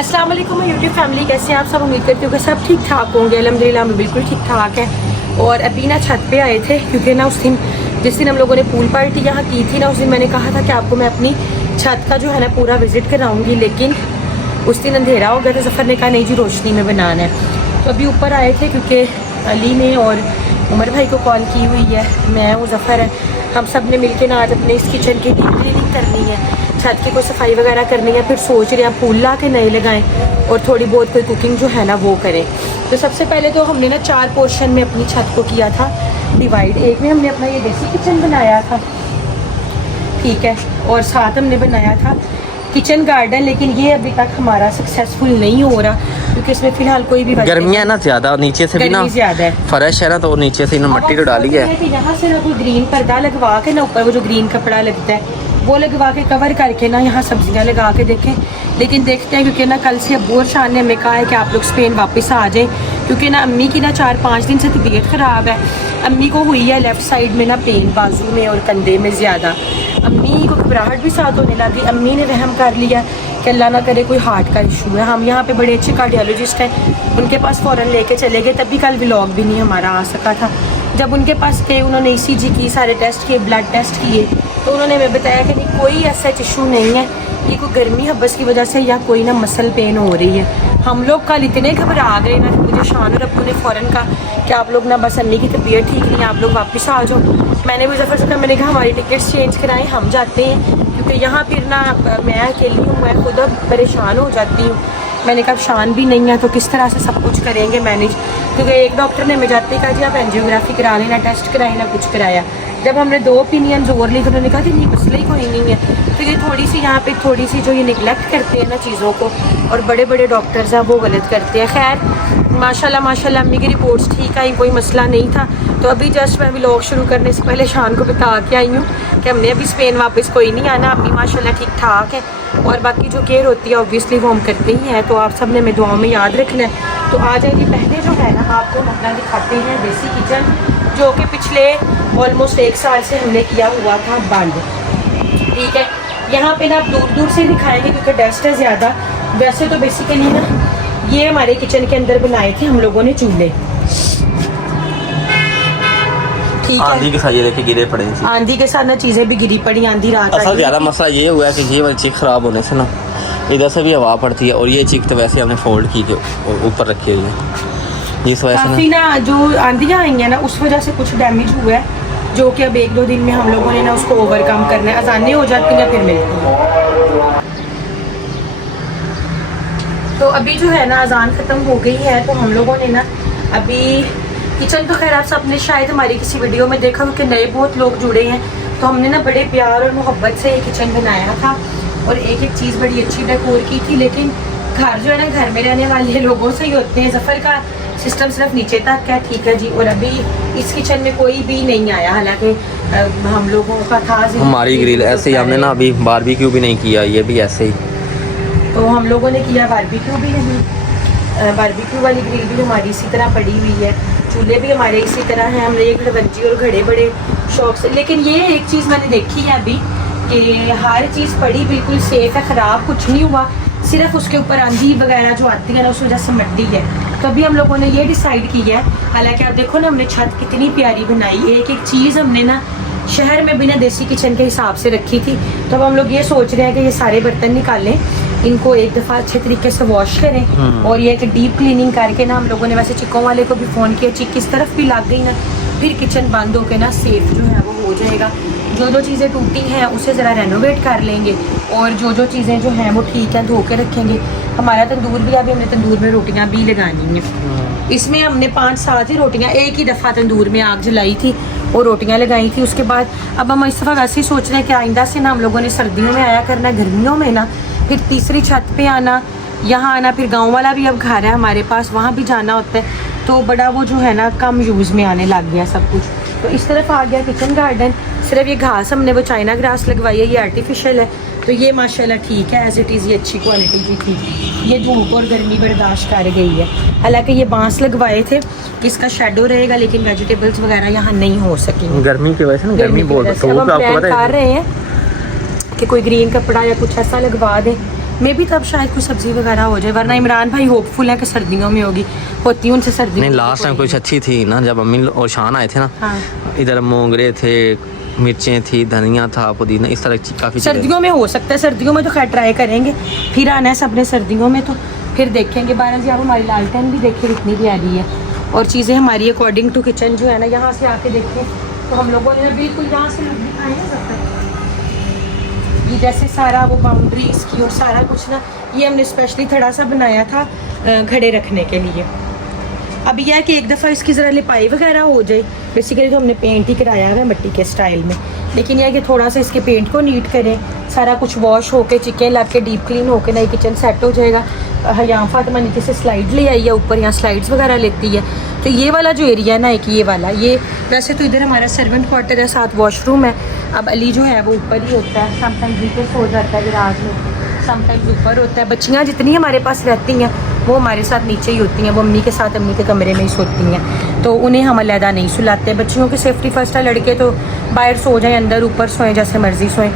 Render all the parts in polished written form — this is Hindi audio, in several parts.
अस्सलाम वालेकुम यूट्यूब फैमिली, कैसे हैं आप सब। उम्मीद करती हूँ कि सब ठीक ठाक होंगे। अल्हम्दुलिल्लाह मैं बिल्कुल ठीक ठाक है। और अभी ना छत पे आए थे क्योंकि ना उस दिन जिस दिन हम लोगों ने पूल पार्टी यहाँ की थी ना, उस दिन मैंने कहा था कि आपको मैं अपनी छत का जो है ना पूरा विज़िट कराऊँगी, लेकिन उस दिन अंधेरा हो गया तो ज़फ़र ने कहा नहीं जी रोशनी में बनाना है। तो अभी ऊपर आए थे क्योंकि अली ने और उमर भाई को कॉल की हुई है, मैं हूँ ज़फ़र है, हम सब ने मिलकर ना आज अपने इस किचन की डीप क्लीनिंग करनी है, छत की कोई सफाई वगैरह करनी है। फिर सोच रहे हैं फूल ला के नए लगाएं और थोड़ी बहुत कोई कुकिंग जो है ना वो करें। तो सबसे पहले तो हमने ना 4 पोर्शन में अपनी छत को किया था डिवाइड। एक में हमने अपना ये देसी किचन बनाया था, ठीक है, और साथ हमने बनाया था किचन गार्डन, लेकिन ये अभी तक हमारा सक्सेसफुल नहीं हो रहा क्योंकि इसमें फिलहाल कोई भी गर्मियाँ ना ज़्यादा, नीचे से भी ना ज़्यादा है, फर्श है ना, तो नीचे से ना मट्टी तो डाली है। यहाँ से ना कोई ग्रीन पर्दा लगवा के ना ऊपर वो जो ग्रीन कपड़ा लगता है वो लगवा के कवर करके ना यहाँ सब्जियाँ लगा के देखें। लेकिन देखते हैं क्योंकि ना कल से अब्बू और शान ने हमें कहा है कि आप लोग स्पेन वापस आ जाएं क्योंकि ना अम्मी की ना 4-5 दिन से तबीयत ख़राब है। अम्मी को हुई है लेफ़्ट साइड में ना पेन, बाजू में और कंधे में ज़्यादा। अम्मी को घबराहट भी साथ होने लगी। अम्मी ने रहम कर लिया कि अल्लाह ना करे कोई हार्ट का इशू है। हम यहाँ पे बड़े अच्छे कार्डियोलॉजिस्ट हैं, उनके पास फ़ौरन लेके चले गए। तभी कल व्लॉग भी नहीं हमारा आ सका था। जब उनके पास गए उन्होंने ECG की, सारे टेस्ट किए, ब्लड टेस्ट किए, तो उन्होंने हमें बताया कि नहीं कोई ऐसा इशू नहीं है, ये कोई गर्मी हब्बस की वजह से या कोई ना मसल पेन हो रही है। हम लोग कल इतने घबरा गए ना, मुझे शान और अब्बू ने फ़ौरन कहा कि आप लोग ना बस अम्मी की तबीयत ठीक नहीं है, आप लोग वापस आ जाओ। मैंने भी ज़फ़र से कहा, मैंने कहा हमारी टिकट्स चेंज कराएं, हम जाते हैं क्योंकि यहाँ फिर ना मैं अकेली हूँ, मैं खुद अब परेशान हो जाती हूँ। मैंने कहा शान भी नहीं है तो किस तरह से सब कुछ करेंगे मैनेज, क्योंकि एक डॉक्टर ने हमें जाते ही कहा जी आप एंजियोग्राफी करा लेना, टेस्ट कराए ना कुछ कराया। जब हमने 2 ओपिनियन जोर ली तो उन्होंने कहा कि नहीं मसला ही कोई नहीं है। तो ये थोड़ी सी यहाँ पे थोड़ी सी जो ये निगलेक्ट करते हैं ना चीज़ों को, और बड़े बड़े डॉक्टर्स हैं वो गलत करते हैं। खैर माशाल्लाह माशाल्लाह अम्मी की रिपोर्ट्स ठीक आई, कोई मसला नहीं था। तो अभी जस्ट मैं व्लॉग शुरू करने से पहले शान को बता के आई हूँ कि हमने अभी स्पेन वापस कोई नहीं आना, अम्मी माशाल्लाह ठीक ठाक है और बाकी जो केयर होती है ऑब्वियसली वो हम करते ही हैं। तो आप सब ने हमें दुआओं में याद रखना है। तो आ जाएगी पहले जो है ना आपको अपना दिखाते हैं देसी किचन, जो कि पिछले ऑलमोस्ट 1 साल से हमने किया हुआ था बंद, ठीक है। यहाँ पे ना आप दूर दूर से दिखाएंगे क्योंकि डस्ट है ज़्यादा। वैसे तो बेसिकली ना ये हमारे किचन के अंदर बनाए थे हम लोगों ने चूल्हे, ठीक है। आंधी के साथ ये देखिए गिरे पड़े, आंधी के साथ ना चीज़ें भी गिरी पड़ी, आंधी रात। असल ज़्यादा मसला ये हुआ है कि ये वाली चिक ख़राब होने से ना इधर से भी हवा पड़ती है, और ये चिक तो वैसे हमने फोल्ड की के ऊपर रखी हुई है, जिस वजह से काफ़ी ना जो आंधियाँ आई हैं ना उस वजह से कुछ डैमेज हुआ है, जो कि अब 1-2 दिन में हम लोगों ने ना उसको ओवरकम करना है। अजानें हो जाती हैं फिर मिलती हैं। तो अभी जो है ना अजान ख़त्म हो गई है, तो हम लोगों ने ना अभी किचन तो खैर आप सब ने शायद हमारी किसी वीडियो में देखा क्योंकि नए बहुत लोग जुड़े हैं। तो हमने ना बड़े प्यार और मोहब्बत से ये किचन बनाया था और एक एक चीज़ बड़ी अच्छी डेकोर की थी। लेकिन घर जो है ना घर में रहने वाले लोगों से ही होते हैं। ज़फ़र का सिस्टम सिर्फ नीचे तक है, ठीक है जी। और अभी इस किचन में कोई भी नहीं आया, हालांकि हम लोगों का था हमारी ग्रिल ऐसे ही हमने ना अभी बारबेक्यू भी नहीं किया, ये भी ऐसे ही। तो हम लोगों ने किया बारबेक्यू भी नहीं, बारबेक्यू वाली ग्रिल भी हमारी इसी तरह पड़ी हुई है, चूल्हे भी हमारे इसी तरह हैं। हमने एक घड़वंजी और घड़े बड़े शौक से। लेकिन ये एक चीज़ मैंने देखी है अभी कि हर चीज़ पड़ी बिल्कुल सेफ़ है, ख़राब कुछ नहीं हुआ, सिर्फ उसके ऊपर आंधी वगैरह जो आती है ना उस वजह से मट्टी है। तो अभी हम लोगों ने ये डिसाइड किया है, हालांकि आप देखो ना हमने छत कितनी प्यारी बनाई, एक एक चीज़ हमने ना शहर में बिना देसी किचन के हिसाब से रखी थी। तो अब हम लोग ये सोच रहे हैं कि ये सारे बर्तन निकालें, इनको एक दफ़ा अच्छे तरीके से वॉश करें और ये एक डीप क्लीनिंग करके ना हम लोगों ने वैसे चिक्कों वाले को भी फ़ोन किया, चिक किस तरफ भी लग गई ना फिर किचन बंद होकर ना सेफ जो है वो हो जाएगा। जो जो चीज़ें टूटी हैं उसे ज़रा रेनोवेट कर लेंगे और जो जो चीज़ें जो हैं वो ठीक है धो के रखेंगे। हमारा तंदूर भी, अभी हमने तंदूर में रोटियां भी लगानी हैं। इसमें हमने 5-7 ही रोटियां एक ही दफ़ा तंदूर में आग जलाई थी और रोटियां लगाई थी। उसके बाद अब हम इस दफ़ा वैसे ही सोच रहे हैं कि आइंदा से ना हम लोगों ने सर्दियों में आया करना, गर्मियों में ना फिर तीसरी छत पे आना, यहाँ आना। फिर गाँव वाला भी अब घर है हमारे पास, वहाँ भी जाना होता है, तो बड़ा वो जो है ना कम यूज़ में आने लग गया सब कुछ। तो इस तरफ आ गया किचन गार्डन। सिर्फ ये घास हमने वो चाइना ग्रास लगवाई है, ये आर्टिफिशियल है, तो ये माशाल्लाह ठीक है, एज इट इज़ ये अच्छी क्वालिटी की थी। ये धूप और गर्मी बर्दाश्त कर गई है। हालांकि ये बांस लगवाए थे, इसका शेडो रहेगा, लेकिन वेजिटेबल्स वगैरह यहाँ नहीं हो सकेंगी गर्मी की वजह से। गर्मी बहुत कर रहे हैं कि कोई ग्रीन कपड़ा या कुछ ऐसा लगवा दें मे भी तब शायद कोई सब्जी वगैरह हो जाए, वरना इमरान भाई होपफुल है कि सर्दियों में होगी, होती है उनसे सर्दियों नहीं में लास्ट टाइम कुछ अच्छी थी ना, जब अम्मी और शान आए थे ना, हाँ इधर मोंगरे थे, मिर्चें थी, धनिया था, पुदीना, इस तरह की काफ़ी सर्दियों में हो सकता है, सर्दियों में तो खैर ट्राई करेंगे, फिर आना है सबने सर्दियों में तो फिर देखेंगे। 12 जी आप हमारी लालटेन भी देखिए कितनी प्यारी है, और चीज़ें हमारी अकॉर्डिंग टू किचन जो है ना, यहाँ से आके देखें तो हम लोगों ने बिल्कुल यहाँ से लुक दिखाए हैं सब तक। ये जैसे सारा वो बाउंड्रीज की और सारा कुछ ना, ये हमने स्पेशली थोड़ा सा बनाया था घड़े रखने के लिए। अब यह है कि एक दफ़ा इसकी ज़रा लिपाई वगैरह हो जाए, बेसिकली तो हमने पेंट ही कराया है मिट्टी के स्टाइल में, लेकिन यह है कि थोड़ा सा इसके पेंट को नीट करें, सारा कुछ वॉश होके चिकन लग के डीप क्लीन होके नई किचन सेट हो जाएगा। यहाँ फातिमा नीचे से स्लाइड ले आई है ऊपर, यहाँ स्लाइड्स वगैरह लेती है, तो ये वाला जो एरिया है ना, एक ये वाला, ये वैसे तो इधर हमारा सर्वेंट क्वार्टर है, साथ वॉशरूम है। अब अली जो है वो ऊपर ही होता है, समटाइम्स नीचे सो जाता है गराज में, समटाइम्स ऊपर होता है। बच्चियाँ जितनी हमारे पास रहती हैं वो हमारे साथ नीचे ही होती हैं, वो अम्मी के साथ अम्मी के कमरे में ही सोती हैं, तो उन्हें हम अलहदा नहीं सुलाते। बच्चियों की सेफ्टी फर्स्ट है, लड़के तो बाहर सो जाएं, अंदर ऊपर सोएं, जैसे मर्जी सोएं।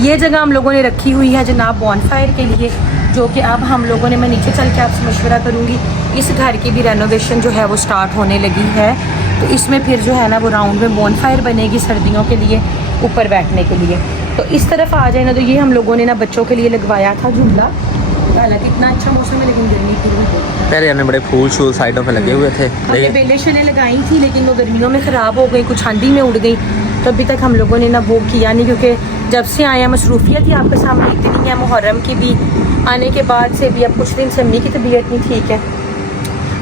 ये जगह हम लोगों ने रखी हुई है जनाब बॉनफायर के लिए, जो कि अब हम लोगों ने, मैं नीचे चल के आपसे मशवरा करूँगी, इस घर की भी रेनोवेशन जो है वो स्टार्ट होने लगी है, तो इसमें फिर जो है ना वो राउंड में बॉनफायर बनेगी सर्दियों के लिए ऊपर बैठने के लिए। तो इस तरफ आ जाए ना, तो ये हम लोगों ने ना बच्चों के लिए लगवाया था झूला, हालांकि इतना अच्छा मौसम है लेकिन गर्मी थी। पहले हमने बड़े फूल शूल साइडों पे लगे हुए थे, हमने बेलें शलें लगाई थी, लेकिन वो गर्मियों में ख़राब हो गई, कुछ आंधी में उड़ गई, तो अभी तक हम लोगों ने ना वो किया नहीं, क्योंकि जब से आया मसरूफियत ही आपके सामने इतनी है, मुहर्रम की भी आने के बाद से भी, अब कुछ दिन से अम्मी की तबीयत नहीं ठीक है,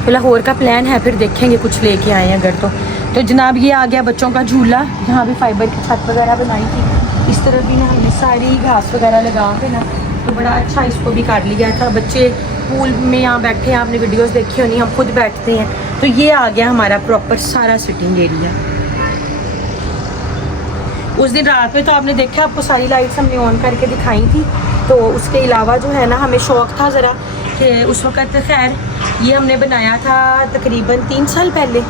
तो लाहौर का प्लान है, फिर देखेंगे कुछ लेके आए हैं अगर तो जनाब ये आ गया बच्चों का झूला, यहाँ भी फाइबर की छत वगैरह बनाई थी, इस तरफ भी ना हमने सारी घास वगैरह लगा के ना, तो बड़ा अच्छा इसको भी काट लिया था। बच्चे पूल में यहाँ बैठे हैं, आपने वीडियोस देखी होनी, हम खुद बैठते हैं, तो ये आ गया हमारा प्रॉपर सारा सिटिंग एरिया। उस दिन रात में तो आपने देखा, आपको सारी लाइट्स हमने ऑन करके दिखाई थी, तो उसके अलावा जो है ना हमें शौक़ था ज़रा कि उस वक़्त, खैर ये हमने बनाया था तकरीबन 3 साल पहले,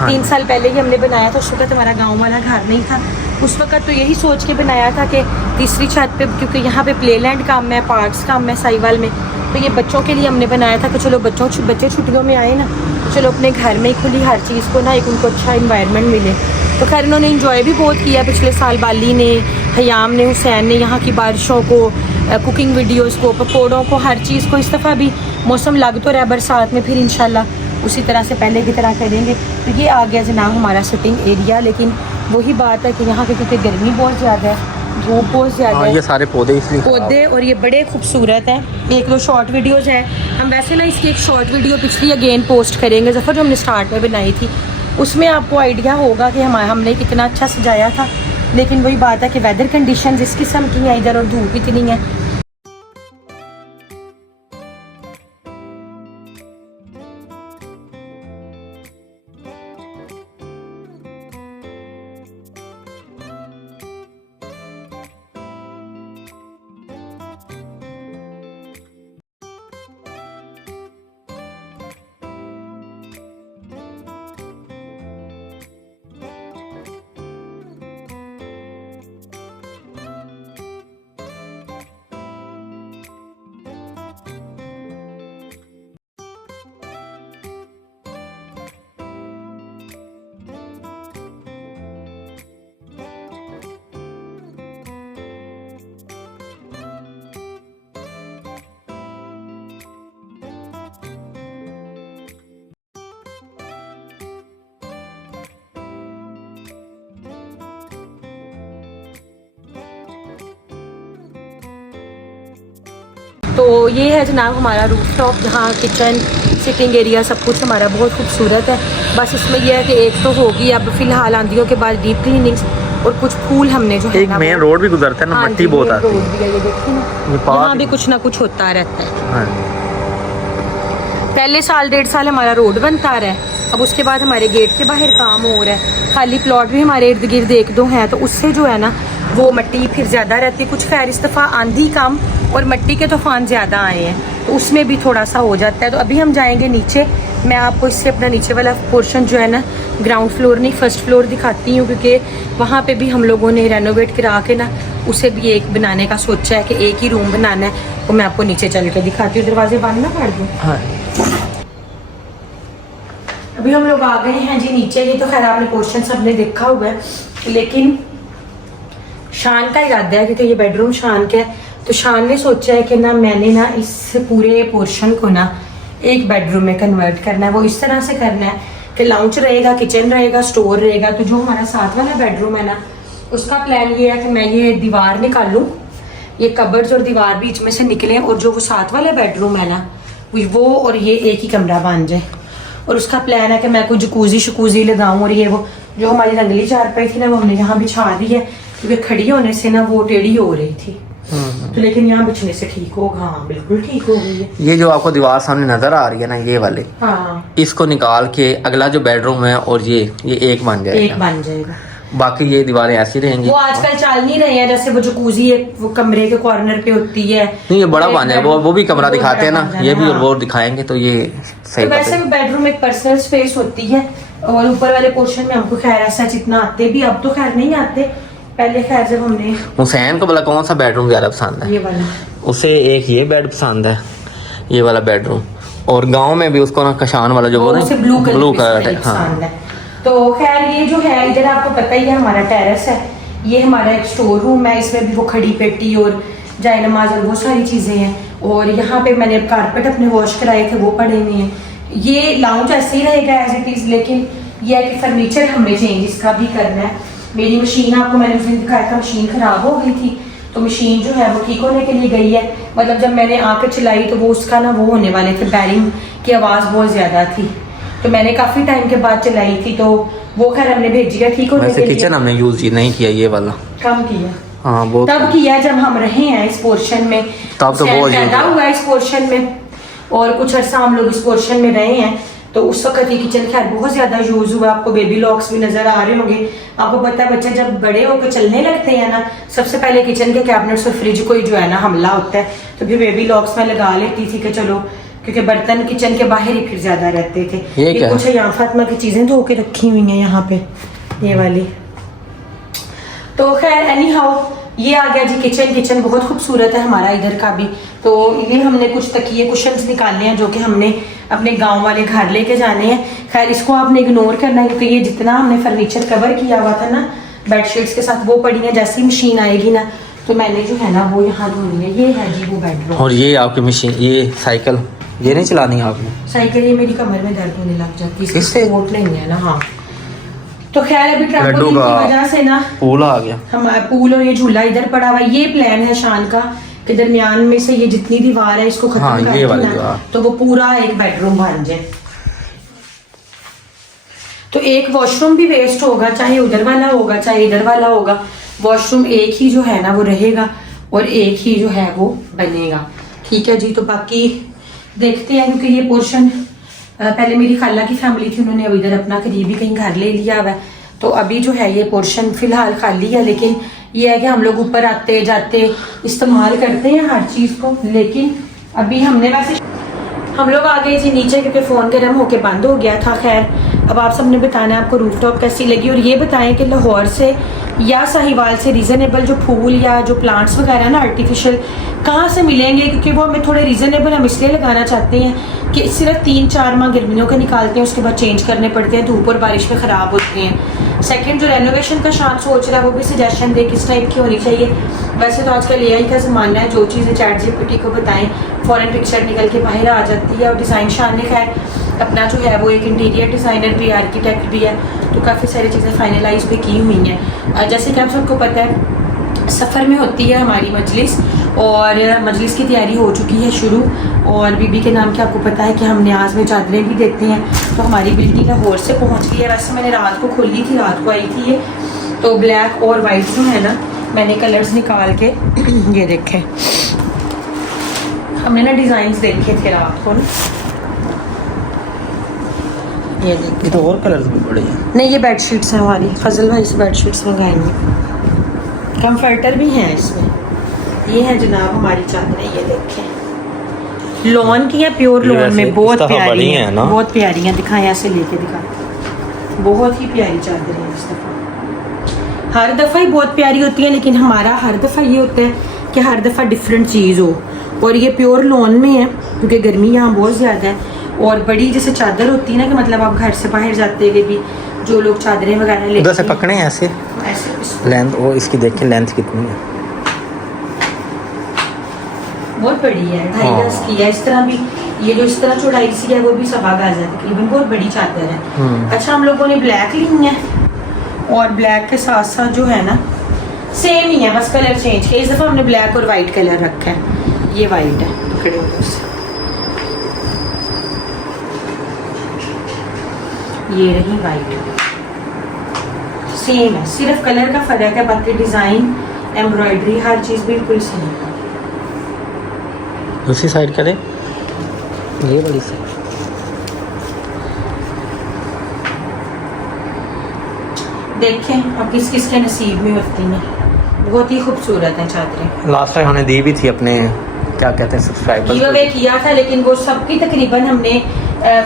3 साल पहले ही हमने बनाया था। उस वक़्त हमारा गाँव वाला घर नहीं था, उस वक़्त तो यही सोच के बनाया था कि तीसरी छत पे, क्योंकि यहाँ पे प्लेलैंड कम है, पार्क्स कम है साहिवाल में, तो ये बच्चों के लिए हमने बनाया था कि चलो बच्चे छुट्टियों में आए ना, तो चलो अपने घर में ही खुली हर चीज़ को ना एक उनको अच्छा इन्वायरमेंट मिले। तो खैर इन्होंने इंजॉय भी बहुत किया पिछले साल, बाली ने, हयाम ने, हुसैन ने यहाँ की बारिशों को, कुकिंग वीडियोज़ को, पकौड़ों को, हर चीज़ को। इस दफ़ा भी मौसम लग तो रहा है बरसात में, फिर इंशाल्लाह उसी तरह से पहले की तरह करेंगे। तो ये आ गया जनाब हमारा सिटिंग एरिया, लेकिन वही बात है कि यहाँ के क्योंकि गर्मी बहुत ज़्यादा है, धूप बहुत ज़्यादा है, ये सारे पौधे इसलिए पौधे, और ये बड़े खूबसूरत है। 1-2 शॉर्ट वीडियोज़ हैं, हम वैसे ना इसकी एक शॉर्ट वीडियो पिछली अगेन पोस्ट करेंगे, जफ़र जो हमने स्टार्ट में बनाई थी, उसमें आपको आइडिया होगा कि हमने कितना अच्छा सजाया था। लेकिन वही बात है कि वेदर कंडीशन इस किस्म की हैं इधर, और धूप इतनी है। तो ये है जनाब हमारा रूफ टॉप, जहाँ किचन, सिटिंग एरिया सब कुछ हमारा बहुत खूबसूरत है। बस इसमें यह है कि एक तो होगी अब फ़िलहाल आंधियों के बाद डीप क्लीनिंग्स, और कुछ फूल हमने जो है एक मेन रोड भी गुजरता है ना, मिट्टी बहुत आती है, ये देखिए ना, यहाँ भी कुछ ना कुछ होता रहता है। पहले साल 1.5 साल हमारा रोड बनता रहा है, अब उसके बाद हमारे गेट के बाहर काम हो रहा है, खाली प्लॉट भी हमारे इर्द गिर्द 1-2 हैं, तो उससे जो है ना वो मिट्टी फिर ज़्यादा रहती है। कुछ खैर इस दफ़ा आंधी कम और मिट्टी के तूफान ज़्यादा आए हैं, तो उसमें भी थोड़ा सा हो जाता है। तो अभी हम जाएंगे नीचे, मैं आपको इससे अपना नीचे वाला पोर्शन जो है ना, ग्राउंड फ्लोर नहीं फर्स्ट फ्लोर दिखाती हूँ, क्योंकि वहाँ पे भी हम लोगों ने रेनोवेट करा के ना उसे भी एक बनाने का सोचा है कि एक ही रूम बनाना है, वो मैं आपको नीचे चल के दिखाती हूँ। दरवाजे बंद ना कर दूँ। हाँ अभी हम लोग आ गए हैं जी नीचे। ये तो खैर आपने पोर्शन सबने देखा हुआ है, लेकिन शान का इरादा है, क्योंकि ये बेडरूम शान का है, तो शान ने सोचा है कि ना मैंने ना इस पूरे पोर्शन को ना एक बेडरूम में कन्वर्ट करना है। वो इस तरह से करना है कि लाउंज रहेगा, किचन रहेगा, स्टोर रहेगा। तो जो हमारा साथ वाला बेडरूम है ना, उसका प्लान ये है कि मैं ये दीवार निकालूं, ये कबर्ड्स और दीवार बीच में से निकले, और जो वो साथ वाला बेडरूम है ना, वो और ये एक ही कमरा बन जाए। और उसका प्लान है कि मैं कोई जकूजी शकूजी लगाऊं, और ये वो जो हमारी रंगली चारपाई थी ना, वो हमने यहाँ बिछा दी है, क्योंकि खड़ी होने से ना वो टेढ़ी हो रही थी। तो लेकिन यहाँ बिछने से ठीक होगा। हाँ बिल्कुल ठीक हो गई है। ये जो आपको दीवार सामने नजर आ रही है ना, ये वाले, हाँ इसको निकाल के अगला जो बेडरूम है और ये एक बन जाएगा। एक बन जाएगा। बाकी ये दीवारें ऐसी रहेंगी। वो आजकल चल नहीं रहे हैं, जैसे वो जकूजी एक वो कमरे के कॉर्नर पे होती है। नहीं ये बड़ा बन जाएगा, वो भी कमरा दिखाते हैं ना, ये भी और वो दिखाएंगे, तो ये सही तो वैसे भी बेडरूम एक पर्सनल स्पेस होती है। और ऊपर वाले पोर्शन में हमको खैर ऐसा जितना आते भी, अब तो खैर नहीं आते, पहले खैर जब हमने। हुसैन को बोला कौन सा बेडरूम ज्यादा पसंद है? ये वाला। उसे एक ये बेड पसंद है, ये वाला बेडरूम। और गांव में भी उसको ना कशान वाला जो उसे ब्लू कलर है। पसंद है। तो खैर ये जो है इधर आपको पता ही है हमारा टेरेस है, ये हमारा एक स्टोर रूम है। इसमें भी वो खड़ी पेटी और जाए नमाज और बहुत सारी चीजें हैं। और यहाँ पे मैंने कारपेट अपने वॉश कराए थे, वो पड़े हुए हैं। ये लाउंज ऐसे ही रहेगा एज इट इज, लेकिन ये है कि फर्नीचर हमें चेंज इसका भी करना है। मेरी मशीन आपको मैंने उस दिन दिखाया था, मशीन खराब हो गई थी, तो मशीन जो है वो ठीक होने के लिए गई है। मतलब जब मैंने आके चलाई तो वो उसका ना वो होने वाले थे, बैरिंग की आवाज़ बहुत ज़्यादा थी, तो मैंने काफ़ी टाइम के बाद चलाई थी, तो वो खैर हमने भेजी है ठीक होने के लिए। किचन हमने यूज नहीं किया ये वाला, कम किया। हाँ वो तब किया जब हम रहे हैं इस पोर्शन में, तब तो बहुत पैदा हुआ है इस पोर्शन में, और कुछ अर्सा हम लोग इस पोर्शन में रहे हैं, तो उस वक्त ये किचन खैर बहुत ज्यादा यूज हुआ। आपको बेबी लॉक्स भी नजर आ रहे होंगे। आपको पता है बच्चे जब बड़े होकर चलने लगते हैं ना, सबसे पहले किचन के कैबिनेट्स और फ्रिज को ही जो है ना हमला होता है, तो फिर बेबी लॉक्स में लगा लेती थी कि चलो, क्योंकि बर्तन किचन के बाहर ही फिर ज्यादा रहते थे। ये कुछ यहाँ फातिमा की चीजें धो के रखी हुई हैं यहाँ पे, ये वाली। तो खैर एनी हाउ ये आ गया जी किचन। किचन बहुत खूबसूरत है हमारा इधर का भी। तो ये हमने कुछ तकिए कुशन्स निकाले हैं जो कि हमने अपने गांव वाले घर लेके जाने हैं। खैर इसको आपने इग्नोर करना है, क्योंकि ये जितना हमने फर्नीचर कवर किया हुआ था ना बेडशीट्स के साथ, वो पड़ी है। जैसी मशीन आएगी ना, तो मैंने जो है ना वो यहाँ धोनी है। ये है जी वो बेडरूम। और ये आपकी मशीन, ये साइकिल, ये नहीं चलानी आपने? साइकिल ये मेरी कमर में दर्द होने लग जाती है, किससे? सपोर्ट नहीं है ना। हाँ तो खैर अभी ट्रैम्पोलिन की वजह से ना पूल आ गया, हमारा पूल और ये झूला इधर पड़ा हुआ है। ये प्लान है शान का कि दरमियान में से ये जितनी दीवार है इसको खत्म करके ना, तो वो पूरा एक बेडरूम बन जाए। तो एक वॉशरूम भी वेस्ट होगा, चाहे उधर वाला होगा चाहे इधर वाला होगा, वॉशरूम एक ही जो है ना वो रहेगा और एक ही जो है वो बनेगा। ठीक है जी। तो बाकी देखते हैं, क्योंकि ये पोर्शन पहले मेरी खाला की फैमिली थी, उन्होंने अभी इधर अपना करीबी कहीं घर ले लिया हुआ है, तो अभी जो है ये पोर्शन फिलहाल खाली है। लेकिन ये है कि हम लोग ऊपर आते जाते इस्तेमाल करते हैं हर चीज़ को। लेकिन अभी हमने वैसे हम लोग आ गए जी नीचे, क्योंकि फ़ोन गर्म होके बंद हो गया था। खैर अब आप सबने बताना है आपको रूफटॉप कैसी लगी, और ये बताएं कि लाहौर से या साहिवाल से रीज़नेबल जो फूल या जो प्लांट्स वगैरह ना आर्टिफिशियल कहाँ से मिलेंगे, क्योंकि वो हमें थोड़े रीज़नेबल हम इसलिए लगाना चाहते हैं कि सिर्फ 3-4 माह गर्मियों के निकालते हैं, उसके बाद चेंज करने पड़ते हैं, धूप और बारिश में ख़राब होते हैं। सेकंड जो रेनोवेशन का शान सोच रहा है वो भी सजेशन दे किस टाइप की होनी चाहिए। वैसे तो आजकल AI का ज़माना है, जो चीज़ें चैट GPT को बताएं फ़ौरन पिक्चर निकल के बाहर आ जाती है। और डिज़ाइन शान ने खैर अपना जो है वो एक इंटीरियर डिज़ाइनर भी आर्किटेक्ट भी है, तो काफ़ी सारी चीज़ें फाइनलाइज भी की हुई हैं। जैसे कि आप सबको पता है सफ़र में होती है हमारी मजलिस, और मजलिस की तैयारी हो चुकी है शुरू। और बीबी के नाम के आपको पता है कि हम न्याज में चादरें भी देते हैं, तो हमारी बिल्टी लाहौर से पहुंच गई है। वैसे मैंने रात को खोली थी, रात को आई थी ये, तो ब्लैक और वाइट जो है ना मैंने कलर्स निकाल के ये देखें, हमने ना डिज़ाइंस देखे थे रात को ना, ये देखिए। तो और कलर्स भी बड़े हैं। नहीं ये बेडशीट्स हैं हमारी, फजल भाई से बेडशीट्स मंगाएंगे, कंफर्टर भी हैं इसमें। ये है जनाब हमारी चादरें, ये देखें लॉन की है, प्योर लॉन में, बहुत प्यारी है ना, बहुत प्यारी हैं। दिखाएं ऐसे लेके दिखा, बहुत ही प्यारी चादरें हैं इस दफा। हर दफ़ा ही बहुत प्यारी होती है, लेकिन हमारा हर दफ़ा ये होता है कि हर दफ़ा डिफरेंट चीज़ हो। और ये प्योर लॉन में है क्योंकि गर्मी यहाँ बहुत ज़्यादा है। और बड़ी जैसे चादर होती है ना, कि मतलब आप घर से बाहर जाते हुए भी जो लोग चादरें वगैरह लेते उधर से पकड़े हैं ऐसे लेंथ, वो इसकी देखें लेंथ कितनी है, बहुत बड़ी है, 2.5 गज की है। इस तरह भी ये जो इस तरह चौड़ाई सी है वो भी 1.25 गज है तकरीबन, बहुत बड़ी चादर है। अच्छा, हम लोगों ने ब्लैक ली है और ब्लैक के साथ साथ जो है ना सेम ही है, बस कलर चेंज किया। इस दफ़ा हमने ब्लैक और वाइट कलर रखा है। ये वाइट है, पकड़े हुए उससे। ये रही वाइट, सेम है, सिर्फ कलर का फर्क है, बाकी डिजाइन एम्ब्रॉयडरी हर चीज बिल्कुल सेम है। दूसरी साइड करें, ये वाली साइड। देखें अब किस किस के नसीब में होती हैं, बहुत ही खूबसूरत है चादरें। लास्ट टाइम हमने दी भी थी अपने क्या कहते हैं सब्सक्राइबर्स गिव अवे किया था, लेकिन वो सबकी तकरीबन हमने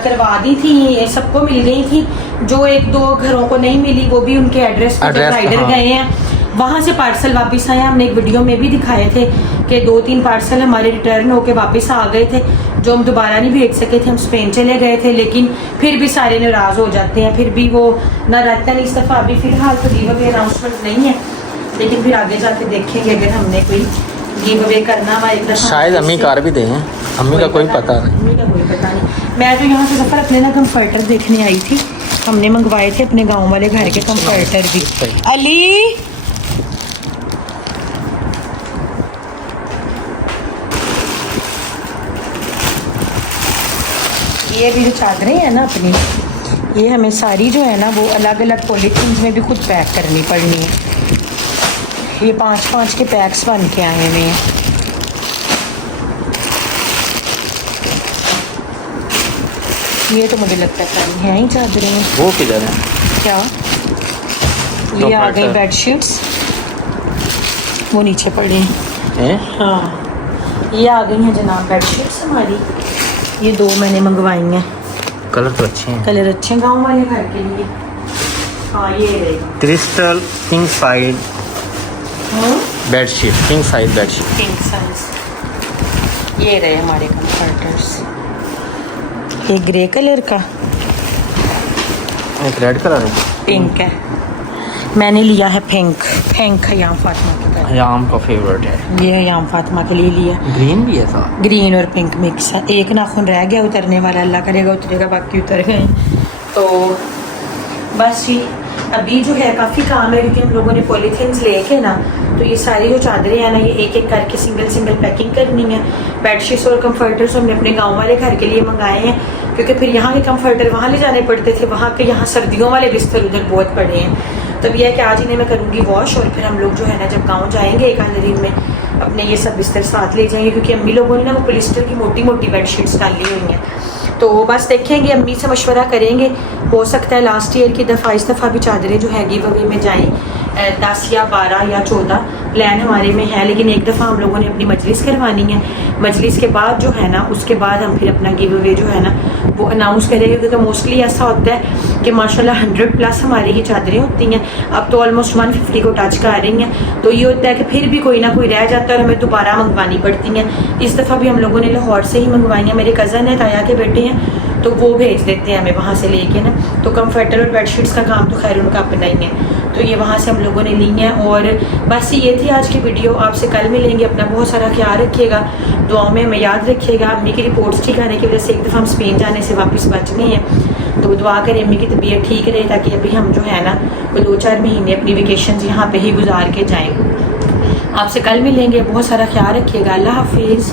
करवा दी थी, सबको मिल गई थी। जो 1-2 घरों को नहीं मिली वो भी उनके एड्रेस पर राइडर गए हैं, वहाँ से पार्सल वापस आए। हमने एक वीडियो में भी दिखाए थे कि 2-3 पार्सल हमारे रिटर्न होके वापस आ गए थे, जो हम दोबारा नहीं भेज सके थे। हम स्पेन चले गए थे, लेकिन फिर भी सारे नाराज़ हो जाते हैं, फिर भी वो ना रहता नहीं। इस दफ़ा अभी फ़िलहाल तो गिव अवे अनाउंसमेंट नहीं है, लेकिन फिर आगे जाके देखेंगे अगर हमने कोई गिव अवे करना हुआ एक दफ़ा। शायद अम्मी कार भी दें, अम्मी का कोई पता नहीं, अम्मी का कोई पता नहीं। मैं तो यहाँ से सफ़र अपने ना कम्फर्टर देखने आई थी, हमने मंगवाए थे अपने गाँव वाले घर के कम्फर्टर भी। अली ये भी जो चादरें हैं ना अपनी, ये हमें सारी जो है ना वो अलग अलग पॉलीथीन में भी खुद पैक करनी पड़नी है। ये 5-5 के पैक्स बन के आए हुए हैं। ये तो मुझे लगता है ही चादरें। वो किधर है? क्या ये आ गई बेडशीट्स, वो नीचे पड़ी हैं। हाँ, ये आ गई हैं जनाब बेडशीट्स हमारी। ये 2 मैंने मंगवाई हैं। कलर तो अच्छे हैं, कलर अच्छे हैं गाँव वाले घर के लिए। हाँ, ये रहेगा crystal king side bedsheet, king size bedsheet, pink size. ये रहे हमारे कंफर्टर्स। ये ग्रे कलर का, एक रेड कलर है, पिंक है। मैंने लिया है पिंक, पिंक हयाम फातिमा की तरह। हयाम का फेवरेट है। ये हयाम फातिमा के लिए लिया। ग्रीन भी है साथ, ग्रीन और पिंक मिक्स है। एक नाखून रह गया उतरने वाला, अल्लाह करेगा उतरेगा, बाकी उतर गए। तो बस जी अभी जो है काफ़ी काम है, क्योंकि हम लोगों ने पॉलीथीन्स लेके ना, तो ये सारी जो चादरें हैं ना, ये एक एक करके सिंगल पैकिंग करनी है। बेडशीट्स और कंफर्टर्स हमने अपने गांव वाले घर के लिए मंगाए हैं, क्योंकि फिर यहाँ के कंफर्टर वहाँ ले जाने पड़ते थे, वहाँ के यहाँ सर्दियों वाले बिस्तर उधर बहुत पड़े हैं। तब यह है कि आज इन्हें मैं करूँगी वॉश, और फिर हम लोग जो है ना जब गाँव जाएंगे 1 आधे दिन में अपने ये सब बिस्तर साथ ले जाएंगे, क्योंकि अम्मी लोगों ने ना वो पॉलिस्टर की मोटी मोटी बेडशीट्स डाली हुई हैं। तो बस देखेंगे, अम्मी से मशवरा करेंगे, हो सकता है लास्ट ईयर की दफ़ा इस दफ़ा भी चादरें जो है गिव अवे में जाएँ। 10 या 12 या 14 प्लान हमारे में है, लेकिन एक दफ़ा हम लोगों ने अपनी मजलिस करवानी है। मजलिस के बाद जो है ना, उसके बाद हम फिर अपना गिव अवे जो है ना वो अनाउंस करेंगे, क्योंकि मोस्टली ऐसा होता है कि माशाल्लाह 100+ हमारी ही चादरें होती हैं। अब तो ऑलमोस्ट 150 को टच कर रही हैं, तो ये होता है कि फिर भी कोई ना कोई रह जाता है और हमें दोबारा मंगवानी पड़ती हैं। इस दफ़ा भी हम लोगों ने लाहौर से ही मंगवाई हैं, मेरे कज़न है, ताया के बेटे हैं, तो वो भेज देते हैं हमें वहाँ से लेके ना। तो कंफर्टर और बेडशीट्स का काम तो खैर उनका अपना ही है, तो ये वहाँ से हम लोगों ने ली हैं। और बस ये थी आज की वीडियो, आपसे कल मिलेंगे। अपना बहुत सारा ख्याल रखिएगा, दुआओं में हमें याद रखिएगा। अम्मी की रिपोर्ट्स ठीक आने की वजह से एक दफ़ा हम स्पेन जाने से वापस बच गए हैं, तो दुआ करें अम्मी की तबीयत ठीक रहे, ताकि अभी हम जो है ना वो 2-4 महीने अपनी वेकेशन यहाँ पे ही गुजार के जाएँ। आपसे कल मिलेंगे, बहुत सारा ख्याल रखिएगा। अल्लाह हाफिज़।